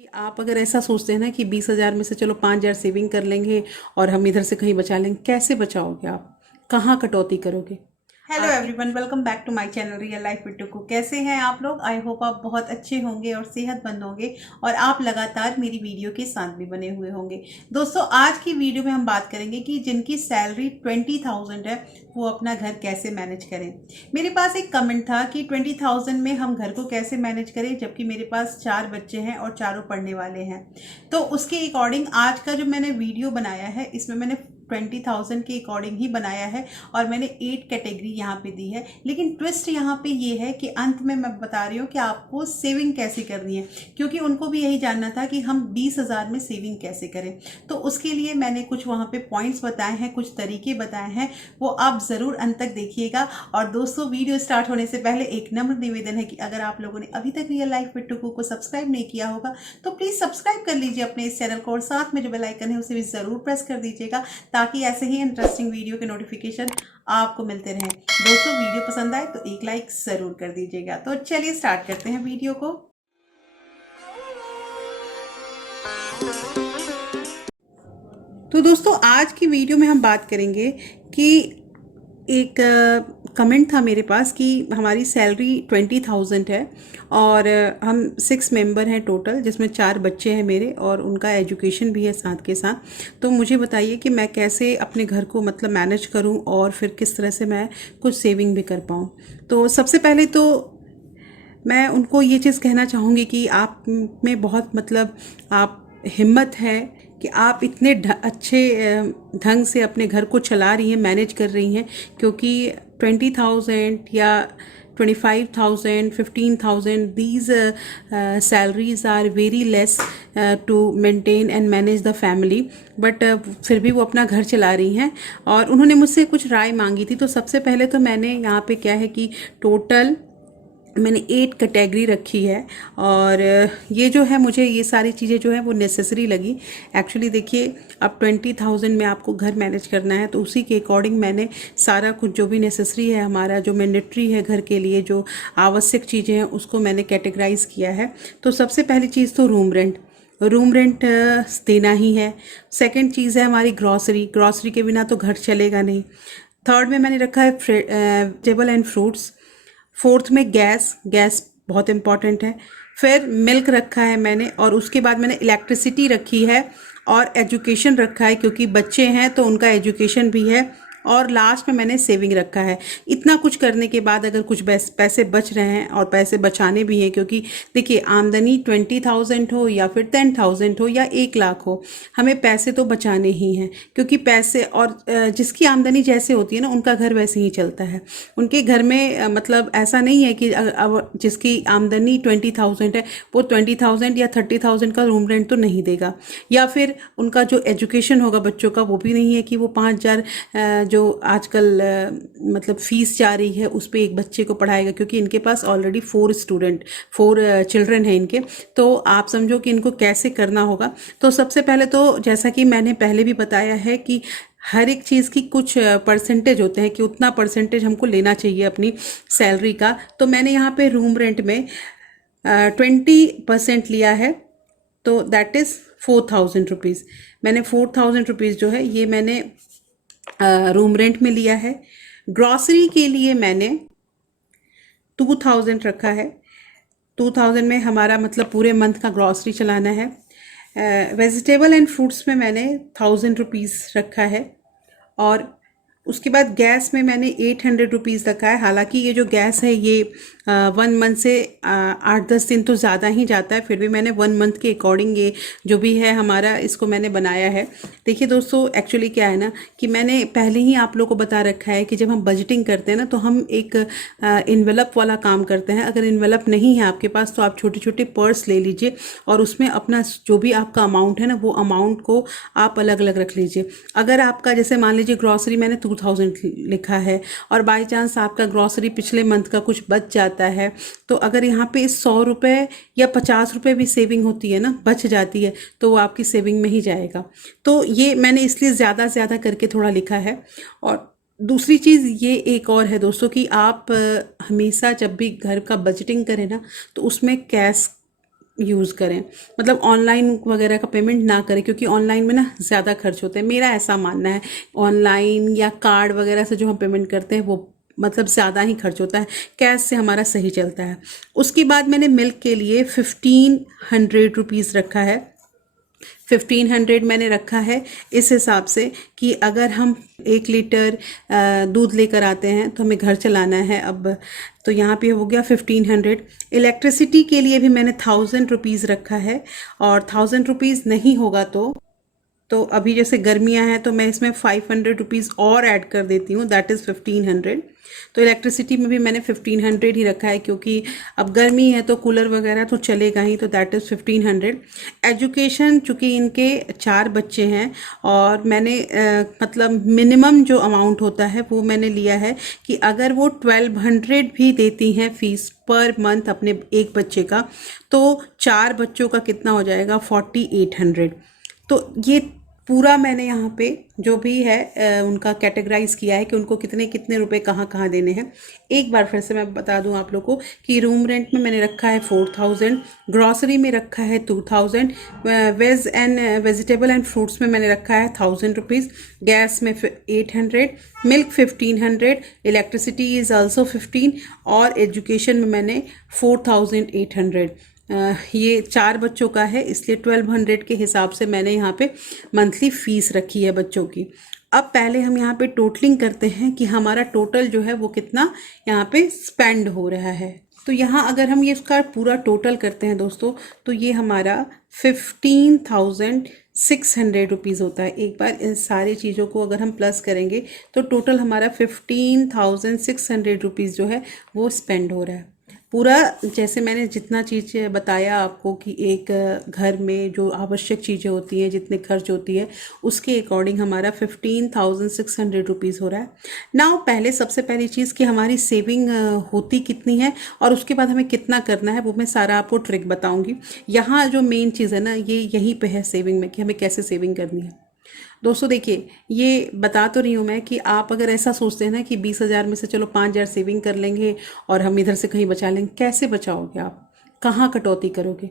कि आप अगर ऐसा सोचते हैं ना कि 20,000 में से चलो 5,000 सेविंग कर लेंगे और हम इधर से कहीं बचा लेंगे, कैसे बचाओगे आप? कहाँ कटौती करोगे? हेलो आप everyone, welcome back to my channel real life with Tuku. कैसे हैं आप लोग? आई होप आप बहुत अच्छे होंगे और सेहतमंद होंगे और आप लगातार मेरी वीडियो के साथ भी बने हुए होंगे। दोस्तों, आज की वीडियो में हम बात करेंगे कि जिनकी सैलरी 20,000 है वो अपना घर कैसे मैनेज करें। मेरे पास एक कमेंट था कि 20,000 में हम घर को कैसे मैनेज करें, जबकि मेरे पास 4 बच्चे हैं और चारों पढ़ने वाले हैं। तो उसके अकॉर्डिंग आज का जो मैंने वीडियो बनाया है, इसमें मैंने 20,000 के अकॉर्डिंग ही बनाया है और मैंने 8 कैटेगरी यहाँ पे दी है। लेकिन ट्विस्ट यहाँ पे ये है कि अंत में मैं बता रही हूँ कि आपको सेविंग कैसे करनी है, क्योंकि उनको भी यही जानना था कि हम 20,000 में सेविंग कैसे करें। तो उसके लिए मैंने कुछ वहाँ पे पॉइंट्स बताए हैं, कुछ तरीके बताए हैं, वो आप ज़रूर अंत तक देखिएगा। और दोस्तों, वीडियो स्टार्ट होने से पहले एक नम्र निवेदन है कि अगर आप लोगों ने अभी तक रियल लाइफ विद टुकू को सब्सक्राइब नहीं किया होगा तो प्लीज़ सब्सक्राइब कर लीजिए अपने इस चैनल को, और साथ में जो बेल आइकन है उसे भी ज़रूर प्रेस कर दीजिएगा, ताकि ऐसे ही इंटरेस्टिंग वीडियो के नोटिफिकेशन आपको मिलते रहें। दोस्तों, वीडियो पसंद आए तो एक लाइक ज़रूर कर दीजिएगा। तो चलिए स्टार्ट करते हैं वीडियो को। तो दोस्तों, आज की वीडियो में हम बात करेंगे कि एक कमेंट था मेरे पास कि हमारी सैलरी 20,000 है और हम 6 मेंबर हैं टोटल, जिसमें 4 बच्चे हैं मेरे और उनका एजुकेशन भी है साथ के साथ। तो मुझे बताइए कि मैं कैसे अपने घर को मतलब मैनेज करूं और फिर किस तरह से मैं कुछ सेविंग भी कर पाऊं। तो सबसे पहले तो मैं उनको ये चीज़ कहना चाहूँगी कि आप में बहुत मतलब आप हिम्मत है कि आप इतने अच्छे ढंग से अपने घर को चला रही हैं, मैनेज कर रही हैं, क्योंकि 20,000 या 25,000, 15,000, these salaries are very less to maintain and manage the family. But फिर भी वो अपना घर चला रही हैं और उन्होंने मुझसे कुछ राय मांगी थी। तो सबसे पहले तो मैंने यहाँ पे क्या है कि टोटल मैंने 8 कैटेगरी रखी है और ये जो है, मुझे ये सारी चीज़ें जो है वो नेसेसरी लगी। एक्चुअली देखिए, अब 20,000 में आपको घर मैनेज करना है तो उसी के अकॉर्डिंग मैंने सारा कुछ जो भी नेसेसरी है, हमारा जो मैंडेटरी है घर के लिए, जो आवश्यक चीज़ें हैं, उसको मैंने कैटेगराइज किया है। तो सबसे पहली चीज़ तो रूम रेंट देना ही है। सेकंड चीज़ है हमारी ग्रॉसरी, ग्रॉसरी के बिना तो घर चलेगा नहीं। थर्ड में मैंने रखा है वेजिटेबल एंड फ्रूट्स। फोर्थ में गैस, गैस बहुत इंपॉर्टेंट है। फिर मिल्क रखा है मैंने, और उसके बाद मैंने इलेक्ट्रिसिटी रखी है और एजुकेशन रखा है, क्योंकि बच्चे हैं तो उनका एजुकेशन भी है। और लास्ट में मैंने सेविंग रखा है। इतना कुछ करने के बाद अगर कुछ पैसे बच रहे हैं, और पैसे बचाने भी हैं, क्योंकि देखिए, आमदनी 20,000 हो या फिर 10,000 हो या 1 लाख हो, हमें पैसे तो बचाने ही हैं। क्योंकि पैसे, और जिसकी आमदनी जैसे होती है ना, उनका घर वैसे ही चलता है। उनके घर में मतलब ऐसा नहीं है कि अब जिसकी आमदनी 20,000 है वो 20,000 या 30,000 का रूम रेंट तो नहीं देगा, या फिर उनका जो एजुकेशन होगा बच्चों का, वो भी नहीं है कि वो 5,000 जो आजकल मतलब फीस जा रही है उस पर एक बच्चे को पढ़ाएगा, क्योंकि इनके पास ऑलरेडी 4 चिल्ड्रन हैं इनके। तो आप समझो कि इनको कैसे करना होगा। तो सबसे पहले तो, जैसा कि मैंने पहले भी बताया है कि हर एक चीज़ की कुछ परसेंटेज होते हैं कि उतना परसेंटेज हमको लेना चाहिए अपनी सैलरी का। तो मैंने यहाँ पे रूम रेंट में 20% लिया है, तो दैट इज़ 4,000 रुपीज़। मैंने 4,000 रुपीज़ जो है ये मैंने रूम रेंट में लिया है। ग्रॉसरी के लिए मैंने 2,000 रखा है। 2,000 में हमारा मतलब पूरे मंथ का ग्रॉसरी चलाना है। वेजिटेबल एंड फ्रूट्स में मैंने 1,000 रुपीज़ रखा है। और उसके बाद गैस में मैंने 800 रुपीज़ रखा है। हालांकि ये जो गैस है ये 1 मंथ से 8-10 दिन तो ज़्यादा ही जाता है, फिर भी मैंने 1 मंथ के अकॉर्डिंग ये जो भी है हमारा, इसको मैंने बनाया है। देखिए दोस्तों, एक्चुअली क्या है ना कि मैंने पहले ही आप लोगों को बता रखा है कि जब हम बजटिंग करते हैं ना, तो हम एक इन्वेलप वाला काम करते हैं। अगर इन्वेलप नहीं है आपके पास तो आप छोटे छोटे पर्स ले लीजिए और उसमें अपना जो भी आपका अमाउंट है ना, वो अमाउंट को आप अलग अलग रख लीजिए। अगर आपका, जैसे मान लीजिए ग्रॉसरी मैंने 2,000 लिखा है और बाई चांस आपका ग्रॉसरी पिछले मंथ का कुछ बच जाता है, तो अगर यहाँ पे 100 रुपये या 50 रुपये भी सेविंग होती है ना, बच जाती है, तो वो आपकी सेविंग में ही जाएगा। तो ये मैंने इसलिए ज़्यादा से ज़्यादा करके थोड़ा लिखा है। और दूसरी चीज़ ये एक और है दोस्तों कि आप हमेशा जब भी घर का बजटिंग करें ना, तो उसमें कैश यूज़ करें, मतलब ऑनलाइन वगैरह का पेमेंट ना करें, क्योंकि ऑनलाइन में ना ज़्यादा खर्च होते हैं, मेरा ऐसा मानना है। ऑनलाइन या कार्ड वगैरह से जो हम पेमेंट करते हैं वो मतलब ज़्यादा ही खर्च होता है, कैश से हमारा सही चलता है। उसके बाद मैंने मिल्क के लिए 1500 रुपीज़ रखा है। 1500 मैंने रखा है इस हिसाब से कि अगर हम 1 लीटर दूध लेकर आते हैं तो हमें घर चलाना है अब, तो यहाँ पे हो गया 1500। इलेक्ट्रिसिटी के लिए भी मैंने 1000 रुपीज़ रखा है, और 1000 रुपीज़ नहीं होगा तो अभी जैसे गर्मियाँ हैं तो मैं इसमें 500 रुपीज़ और ऐड कर देती हूँ, दैट इज़ 1500। तो इलेक्ट्रिसिटी में भी मैंने 1500 ही रखा है, क्योंकि अब गर्मी है तो कूलर वगैरह तो चलेगा ही, तो दैट इज़ 1500। एजुकेशन, चूँकि इनके 4 बच्चे हैं और मैंने मतलब मिनिमम जो अमाउंट होता है वो मैंने लिया है कि अगर वो 1200 भी देती हैं फीस पर मंथ अपने एक बच्चे का, तो 4 बच्चों का कितना हो जाएगा, 4800। तो ये पूरा मैंने यहाँ पे जो भी है उनका कैटेगराइज किया है कि उनको कितने कितने रुपए कहाँ कहाँ देने हैं। एक बार फिर से मैं बता दूँ आप लोगों को कि रूम रेंट में मैंने रखा है 4000, ग्रॉसरी में रखा है 2000, veg and vegetable and fruits में मैंने रखा है 1000 रुपीज़, गैस में 800, मिल्क 1500, इलेक्ट्रिसिटी इज़ ऑल्सो 15, और एजुकेशन में मैंने 4800। ये 4 बच्चों का है, इसलिए 1200 के हिसाब से मैंने यहाँ पे मंथली फ़ीस रखी है बच्चों की। अब पहले हम यहाँ पे टोटलिंग करते हैं कि हमारा टोटल जो है वो कितना यहाँ पे स्पेंड हो रहा है। तो यहाँ अगर हम ये इसका पूरा टोटल करते हैं दोस्तों, तो ये हमारा 15,600 रुपीज़ होता है। एक बार इन सारी चीज़ों को अगर हम प्लस करेंगे तो टोटल हमारा 15,600 रुपीज़ जो है वो स्पेंड हो रहा है। पूरा जैसे मैंने जितना चीज़ बताया आपको कि एक घर में जो आवश्यक चीज़ें होती हैं, जितने खर्च होती है, उसके अकॉर्डिंग हमारा 15,600 रुपीज़ हो रहा है। नाउ पहले सबसे पहली चीज़ कि हमारी सेविंग होती कितनी है और उसके बाद हमें कितना करना है, वो मैं सारा आपको ट्रिक बताऊंगी। यहाँ जो मेन चीज़ है ना, ये यहीं पे है सेविंग में, कि हमें कैसे सेविंग करनी है। दोस्तों देखिए, ये बता तो रही हूँ मैं कि आप अगर ऐसा सोचते हैं ना कि 20,000 में से चलो 5,000 सेविंग कर लेंगे और हम इधर से कहीं बचा लेंगे, कैसे बचाओगे आप? कहाँ कटौती करोगे?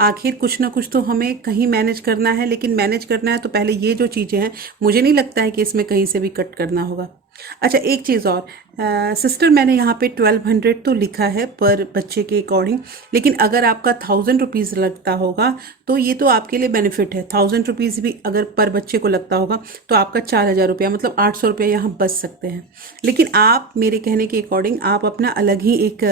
आखिर कुछ ना कुछ तो हमें कहीं मैनेज करना है, लेकिन मैनेज करना है तो पहले ये जो चीज़ें हैं, मुझे नहीं लगता है कि इसमें कहीं से भी कट करना होगा। अच्छा, एक चीज़ और सिस्टर, मैंने यहाँ पे 1200 तो लिखा है पर बच्चे के अकॉर्डिंग, लेकिन अगर आपका 1000 रुपीज़ लगता होगा तो ये तो आपके लिए बेनिफिट है। 1000 रुपीज़ भी अगर पर बच्चे को लगता होगा तो आपका 4000 रुपया, मतलब 800 रुपया यहाँ बच सकते हैं। लेकिन आप मेरे कहने के अकॉर्डिंग आप अपना अलग ही एक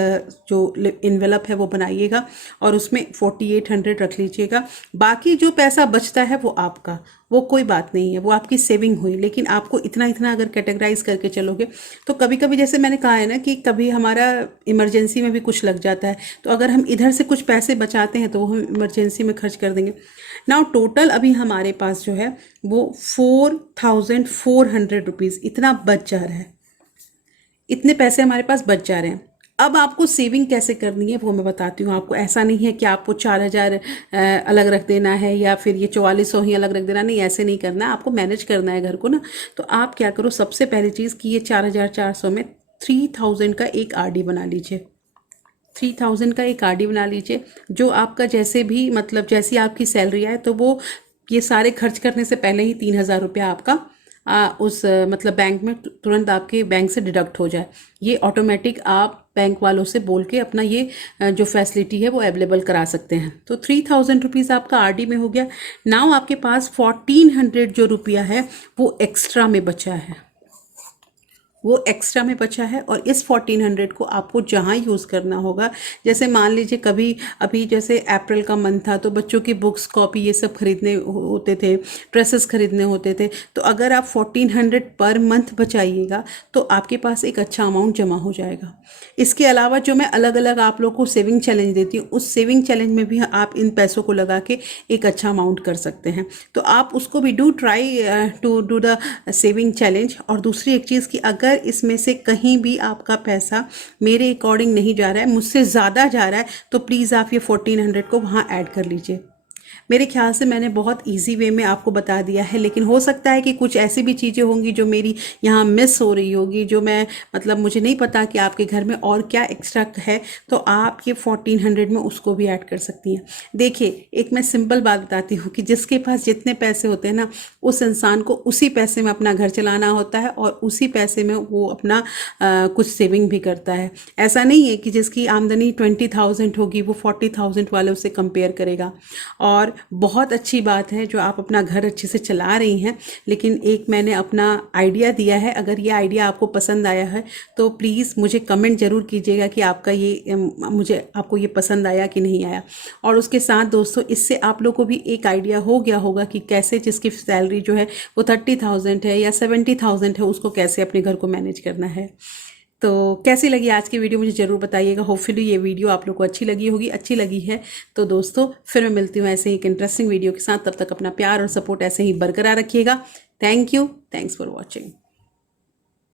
जो इन्वेलप है वो बनाइएगा और उसमें 4800 रख लीजिएगा। बाकी जो पैसा बचता है वो आपका, वो कोई बात नहीं है, वो आपकी सेविंग हुई। लेकिन आपको इतना इतना अगर कैटेगराइज करके चलोगे तो कभी कभी, जैसे मैंने कहा है ना, कि कभी हमारा इमरजेंसी में भी कुछ लग जाता है, तो अगर हम इधर से कुछ पैसे बचाते हैं तो वो हम इमरजेंसी में खर्च कर देंगे। नाउ टोटल अभी हमारे पास जो है वो 4,400 रुपीज़ इतना बच जा रहा है, इतने पैसे हमारे पास बच जा रहे हैं। अब आपको सेविंग कैसे करनी है वो मैं बताती हूँ आपको। ऐसा नहीं है कि आपको 4,000 अलग रख देना है या फिर ये 4400 ही अलग रख देना, नहीं, ऐसे नहीं करना है। आपको मैनेज करना है घर को ना। तो आप क्या करो, सबसे पहली चीज़ कि ये 4,400 में 3000 का एक आरडी बना लीजिए। 3000 का एक आरडी बना लीजिए, जो आपका जैसे भी, मतलब जैसी आपकी सैलरी आए तो वो ये सारे खर्च करने से पहले ही 3,000 रुपया आपका मतलब बैंक में तुरंत आपके बैंक से डिडक्ट हो जाए। ये ऑटोमेटिक आप बैंक वालों से बोल के अपना ये जो फैसिलिटी है वो अवेलेबल करा सकते हैं। तो 3000 रुपीज़ आपका आरडी में हो गया। नाउ आपके पास 1400 जो रुपया है वो एक्स्ट्रा में बचा है, वो एक्स्ट्रा में बचा है। और इस 1400 को आपको जहाँ यूज़ करना होगा, जैसे मान लीजिए कभी अभी जैसे अप्रैल का मंथ था तो बच्चों की बुक्स, कॉपी, ये सब खरीदने होते थे, ड्रेसेस खरीदने होते थे, तो अगर आप 1400 पर मंथ बचाइएगा तो आपके पास एक अच्छा अमाउंट जमा हो जाएगा। इसके अलावा जो मैं अलग अलग आप लोग को सेविंग चैलेंज देती हूँ, उस सेविंग चैलेंज में भी आप इन पैसों को लगा के एक अच्छा अमाउंट कर सकते हैं। तो आप उसको भी do try to do the saving challenge. और दूसरी एक चीज़ कि अगर इसमें से कहीं भी आपका पैसा मेरे अकॉर्डिंग नहीं जा रहा है, मुझसे ज़्यादा जा रहा है, तो प्लीज़ आप ये 1400 को वहाँ ऐड कर लीजिए। मेरे ख्याल से मैंने बहुत इजी वे में आपको बता दिया है, लेकिन हो सकता है कि कुछ ऐसी भी चीज़ें होंगी जो मेरी यहाँ मिस हो रही होगी, जो मैं मतलब मुझे नहीं पता कि आपके घर में और क्या एक्स्ट्रा है, तो आप ये 1400 में उसको भी ऐड कर सकती हैं। देखिए, एक मैं सिंपल बात बताती हूँ कि जिसके पास जितने पैसे होते हैं ना, उस इंसान को उसी पैसे में अपना घर चलाना होता है और उसी पैसे में वो अपना कुछ सेविंग भी करता है। ऐसा नहीं है कि जिसकी आमदनी 20,000 होगी वो 40,000 वाले उससे कंपेयर करेगा। और बहुत अच्छी बात है जो आप अपना घर अच्छे से चला रही हैं, लेकिन एक मैंने अपना आइडिया दिया है। अगर ये आइडिया आपको पसंद आया है तो प्लीज़ मुझे कमेंट ज़रूर कीजिएगा कि आपका ये मुझे आपको ये पसंद आया कि नहीं आया। और उसके साथ दोस्तों, इससे आप लोग को भी एक आइडिया हो गया होगा कि कैसे जिसकी सैलरी जो है वो 30,000 है या 70,000 है, उसको कैसे अपने घर को मैनेज करना है। तो कैसी लगी आज की वीडियो मुझे ज़रूर बताइएगा। होपफुली ये वीडियो आप लोग को अच्छी लगी होगी। अच्छी लगी है तो दोस्तों फिर मैं मिलती हूँ ऐसे ही एक इंटरेस्टिंग वीडियो के साथ। तब तक अपना प्यार और सपोर्ट ऐसे ही बरकरार रखिएगा। Thank you, thanks for watching.